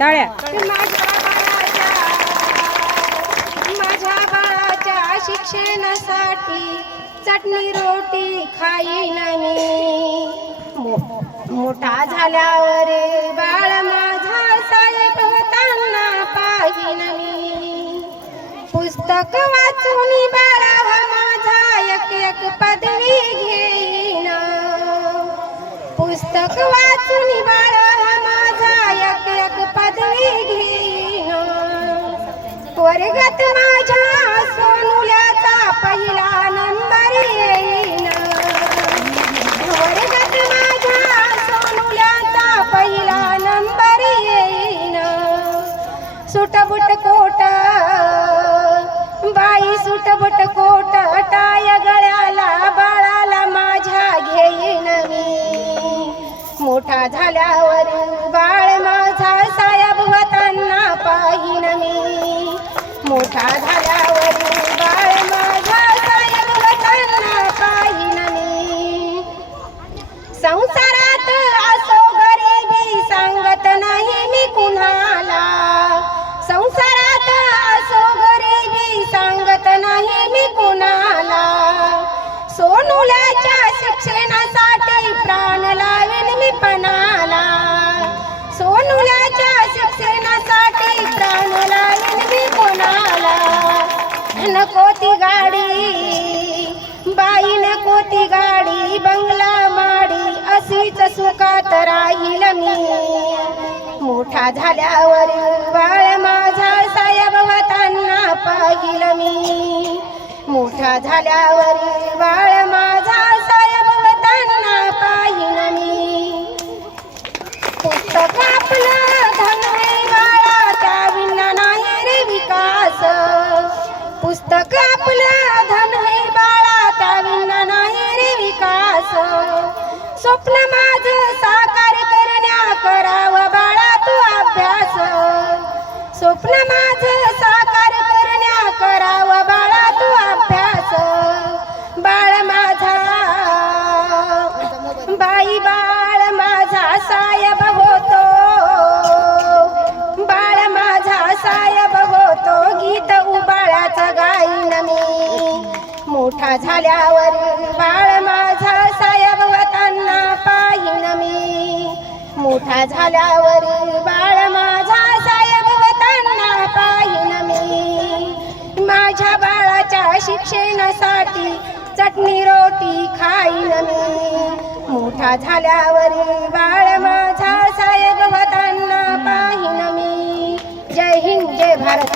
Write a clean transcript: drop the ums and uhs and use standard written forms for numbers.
टाळ्या. माझ्या बाळाच्या शिक्षणासाठी चटणी रोटी खाईन मी. मोठा झाल्यावर बाळ माझा साहेब होताना पाहिन मी. पुस्तक वाचून बाळा माझा एक एक पदवी घेईन. पुस्तक वाचून बाळा माझा एक एक पदवी घेईन. वर्गात माझ्या सोनुल्याचा पहिला नंबर येईन. वर्गात माझ्या सोनुल्याचा पहिला नंबर येईन. सुटबुट कोट बाई सुटबुट कोट टाय गळ्याला बाळाला माझ्या घेईन मी. मोठा झाल्यावर बाळ माझा साहेब होताना पाहिन मी. मोठा झाल्यावर बाळ माझा साहेब होताना पाहिन मी. संसारात असो गरिबी सांगत नाही मी कुणाला. संसारात असो गरिबी सांगत नाही मी कुणाला. सोनुल्याच्या शिक्षणासाठी प्राण लावेन मी पणाला. सोनुल्याच्या शिक्षणासाठी प्राण लावेन मी कोणाला. नको ती गाडी बाई नको ती गाडी बंगला माडी अशीच सुखात राहील मी. मोठा झाल्यावर बाळ माझा साहेब होताना पाहिल मी. मोठा झाल्यावर बाळ माझा साहेब होताना पाहिन मी. पुस्तक आपलं धन आहे बाळा त्या विना नाही रे विकास. पुस्तक आपलं धन आहे बाळा त्या विना नाही रे विकास. स्वप्न माझं साकार करण्या करावं बाळा तू अभ्यास. स्वप्न माझं साकार करण्या करावं बाळा तू अभ्यास. बाळ माझा बाई बाळ माझा साहेब होतो. बाळ माझा साहेब होतो गीत उबाळाचं गाईन मी. मोठा झाल्यावर बाळ माझा साहेब होताना पाहिन मी. मोठा झाल्यावर बाळ माझा साहेब होताना पाहिन मी. माझ्या बाळाच्या शिक्षणासाठी चटणी रोटी खाईन मी. मोठा झाल्यावर बाळ माझा साहेब होताना पाहिन मी. जय हिंद जय भारत.